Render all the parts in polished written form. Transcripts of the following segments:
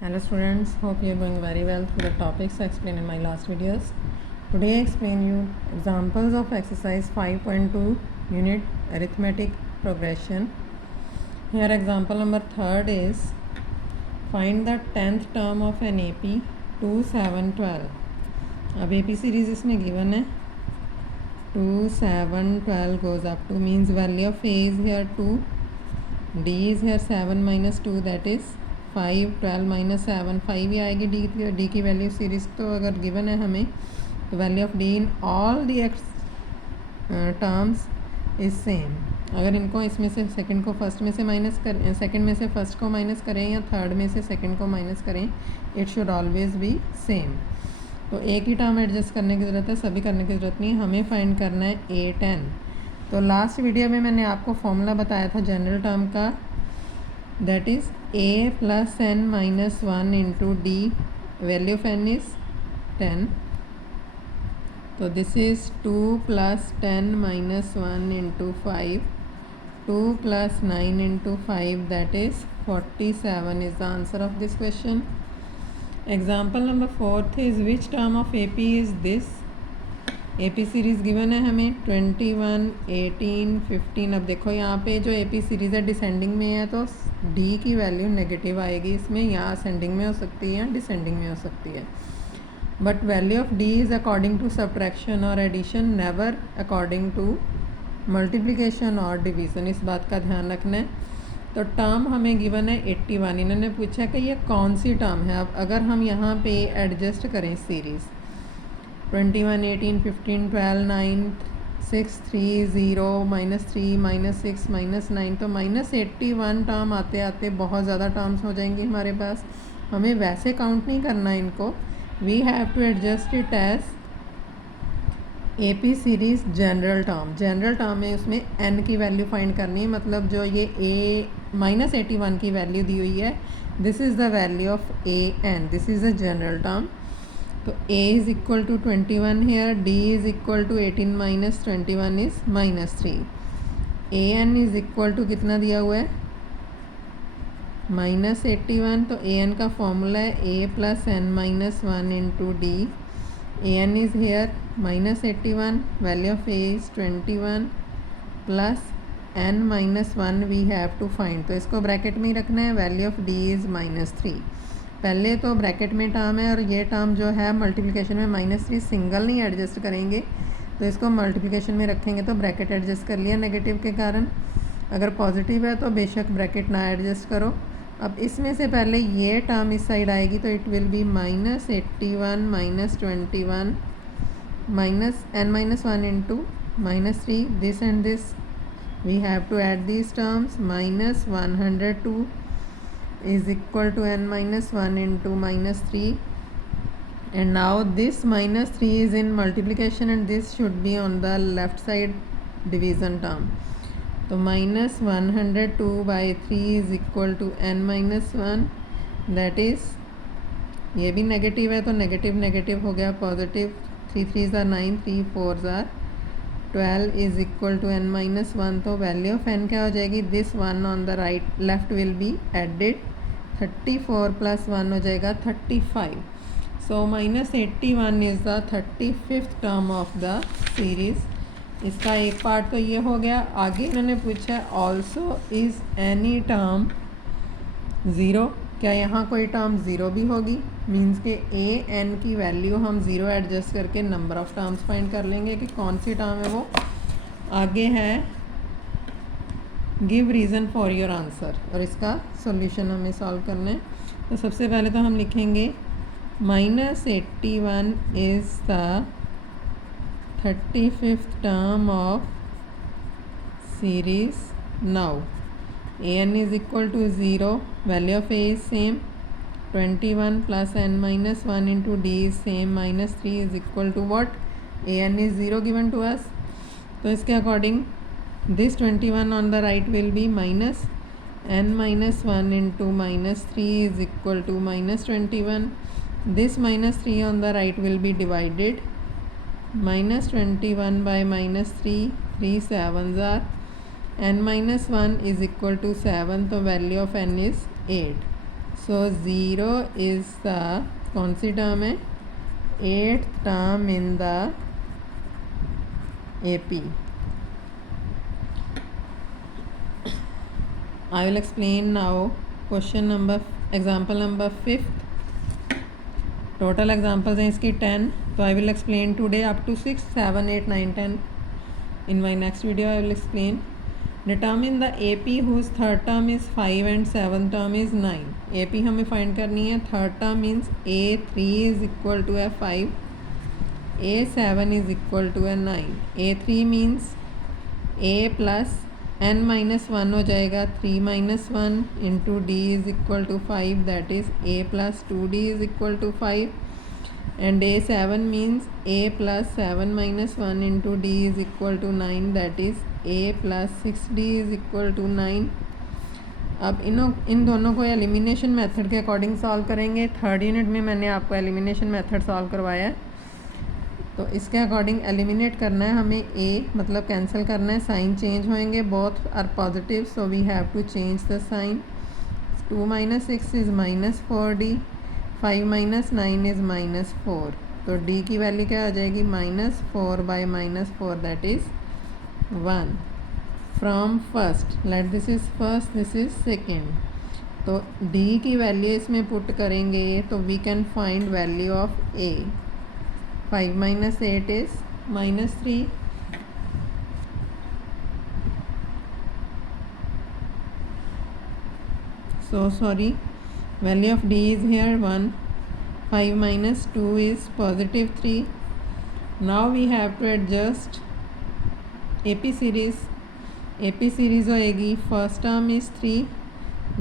Hello students, hope you are going very well through the topics I explained in my last videos. Today I explain you examples of exercise 5.2 unit arithmetic progression. Here example number 3rd is find the 10th term of an AP 2, 7, 12. अब AP series इसमें given है 2, 7, 12 goes up to means value of A is here 2, D is here 7 minus 2 that is 5, 12 minus 7 5 ही आएगी D की value series तो अगर given है हमें तो value of D in all the x terms is same. अगर इनको इसमें से सेकंड को फर्स्ट में से माइनस कर सेकंड में से फर्स्ट को माइनस करें या थर्ड में से सेकंड को माइनस करें it should always be same. तो एक ही टर्म एडजस्ट करने की ज़रूरत है, सभी करने की ज़रूरत नहीं है। हमें फाइंड करना है A10। तो लास्ट वीडियो में मैंने आपको फॉर्मूला बताया था जनरल टर्म का, that is a plus n minus 1 into d, value of n is 10. So this is 2 plus 10 minus 1 into 5, 2 plus 9 into 5, that is 47 is the answer of this question. Example number 4th is which term of AP is this? AP series given है हमें 21, 18, 15। अब देखो यहाँ पे जो AP series है descending में है तो D की वैल्यू नेगेटिव आएगी इसमें, या असेंडिंग में हो सकती है या डिसेंडिंग में हो सकती है। But value of D is according to subtraction और addition, never according to multiplication और डिवीज़न। इस बात का ध्यान रखना है। तो टर्म हमें गिवन है 81। इन्होंने पूछा कि ये कौन सी टर्म है। अब अगर हम यहाँ पे एडजस्ट करें सीरीज़ 21, 18, 15, 12, 9, 6, 3, 0, -3, -6, -9, तो -81 टर्म आते आते बहुत ज़्यादा टर्म्स हो जाएंगे हमारे पास। हमें वैसे काउंट नहीं करना है इनको, we have to adjust it as AP series general term. General term है उसमें n की वैल्यू फाइंड करनी है, मतलब जो ये -81 की वैल्यू दी हुई है this is the value of AN, this is the general term. तो A is equal to 21 here, D is equal to 18 minus 21 is -3। AN is equal to कितना दिया हुआ है -81। तो AN का फॉर्मूला है A plus n minus 1 into D. AN is here -81, value of A is 21 plus n minus 1 we have to find. तो इसको bracket में ही रखना है। Value of D is -3। पहले तो ब्रैकेट में टर्म है और ये टर्म जो है मल्टीप्लिकेशन में -3 सिंगल नहीं एडजस्ट करेंगे, तो इसको मल्टीप्लिकेशन में रखेंगे तो ब्रैकेट एडजस्ट कर लिया नेगेटिव के कारण। अगर पॉजिटिव है तो बेशक ब्रैकेट ना एडजस्ट करो। अब इसमें से पहले ये टर्म इस साइड आएगी तो it will be -81 -21 minus n-1 into -3, this and this we have to add these terms. -102 is equal to n-1 into -3, and now this -3 is in multiplication and this should be on the left side division term. तो -102 by 3 is equal to n-1, that is ये भी negative है तो negative negative हो गया positive. 3 3s are 9, 3 4s are 12 is equal to n-1। तो value of n क्या हो जाएगी, this one on the right left will be added, 34 plus 1 हो जाएगा 35। So -81 is the 35th term of the series. इसका एक पार्ट तो ये हो गया। आगे इन्होंने पूछा also is any term zero, क्या यहाँ कोई टर्म ज़ीरो भी होगी। मीन्स के AN की वैल्यू हम ज़ीरो एडजस्ट करके नंबर ऑफ़ टर्म्स फाइंड कर लेंगे कि कौन सी टर्म है वो। आगे है give reason for your answer, और इसका सॉल्यूशन हमें सॉल्व करना है। तो सबसे पहले तो हम लिखेंगे -81 is the 35th term of series. Now AN is equal to 0, value of A is same, 21 plus n-1 into D is same, -3 is equal to what, AN is 0 given to us। तो इसके according this 21 on the right will be minus n-1 into -3 is equal to -21। this -3 on the right will be divided, -21 by -3, 3 7s are, n-1 is equal to 7, तो value of n is 8। So zero is the कौन सी term है, 8th term in the AP. I will explain now question number example number 5th. Total examples हैं इसकी 10, तो I will explain today up to 6, 7, 8, 9, 10. In my next video I will explain. Determine the AP whose third term is 5 and seventh term is 9. AP हमें find करनी है. Third term means A3 is equal to A5, A7 is equal to A9. A3 means A plus n minus 1 हो जाएगा, 3 minus 1 into D is equal to 5, that is A plus 2D is equal to 5. And A7 means A plus 7 minus 1 into D is equal to 9, that is A plus 6D is equal to 9. अब इन दोनों को elimination method के according solve करेंगे. Third unit में मैंने आपको elimination method solve करवाया है, तो इसके अकॉर्डिंग एलिमिनेट करना है हमें. A मतलब कैंसिल करना है, साइन चेंज होंगे, both are positive, so we have to change the sign. 2 minus 6 is minus 4D, 5 minus 9 is minus 4, तो D की वैल्यू क्या आ जाएगी, minus 4 by minus 4, that is 1. From first, let this is first, this is second, तो D की value इसमें put करेंगे तो we can find value of A. 5 minus 8 is minus 3. So sorry, value of D is here 1. 5 minus 2 is positive 3. Now we have to adjust AP series. AP series होएगी, first term is 3,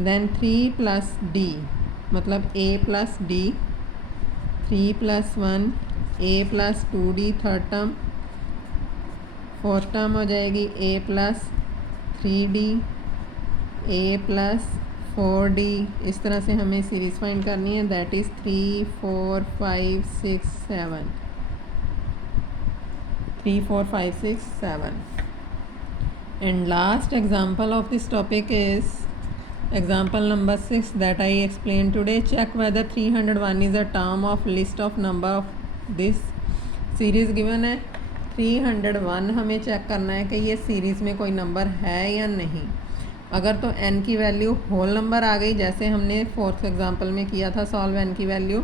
then 3 plus D मतलब A plus D, 3 plus 1 A plus 2D third term, fourth term हो जाएगी A plus 3D, A plus 4D. इस तरह से हमें series find करनी है, that is 3, 4, 5, 6, 7. 3, 4, 5, 6, 7. And last example of this topic is example number 6 that I explained today. Check whether 301 is a term of list of number of this series given है. 301 हमें check करना है कि ये series में कोई नंबर है या नहीं. अगर तो n की वैल्यू होल नंबर आ गई, जैसे हमने फोर्थ एग्जांपल में किया था सॉल्व n की value,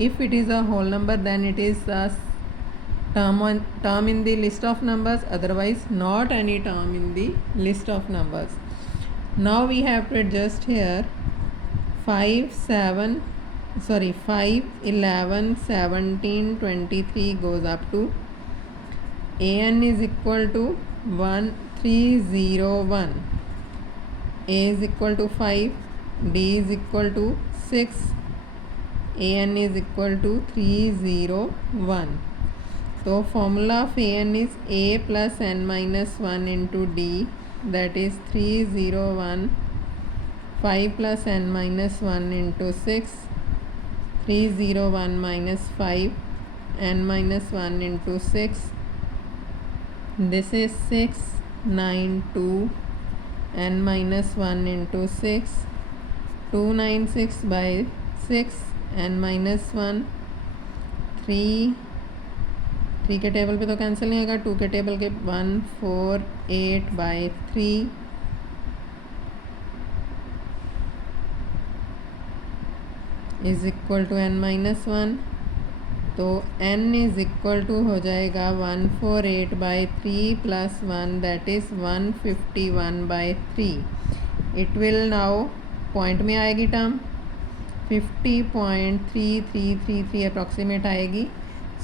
if it is a whole number then it is a term in the list of numbers, otherwise not any term in the list of numbers. Now we have to adjust here 5, 11, 17, 23 goes up to an is equal to 1, 3, 0, 1. A is equal to 5, D is equal to 6, an is equal to 3, 0, 1. तो formula of an is a plus n minus 1 into D, that is 3, 0, 1. 5 plus n minus 1 into 6, 3, 0, 1 minus 5, n minus 1 into 6, this is 6, 9, 2, n minus 1 into 6, 2, 9, 6 by 6, n minus 1, 3 के table पे तो cancel नहीं होगा, 2 के table के 1, 4, 8 by 3, is equal to n minus 1, तो n is equal to हो जाएगा 148 by 3 plus 1, that is 151 by 3. It will now point में आएगी टर्म 50.3333 अप्रॉक्सीमेट आएगी.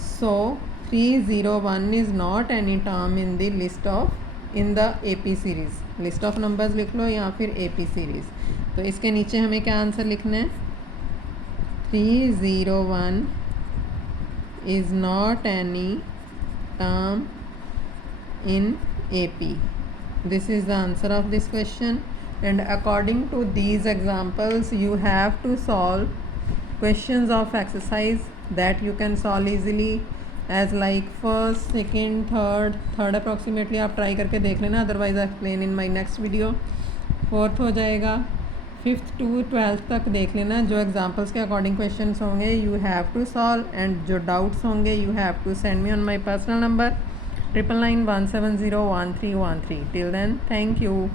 So 301 is not any term in the list of in the AP series. List of numbers लिख लो या फिर AP series. तो इसके नीचे हमें क्या आंसर लिखना है, 301 is not any term in AP. This is the answer of this question, and according to these examples you have to solve questions of exercise that you can solve easily as like first, second, third approximately आप try करके देख लेना, otherwise I explain in my next video. Fourth हो जाएगा 5th to 12th तक देख लेना, जो एग्जाम्पल्स के अकॉर्डिंग क्वेश्चन होंगे you have to solve, and जो डाउट्स होंगे you have to send me on my personal number 9991701313. Till then, thank you.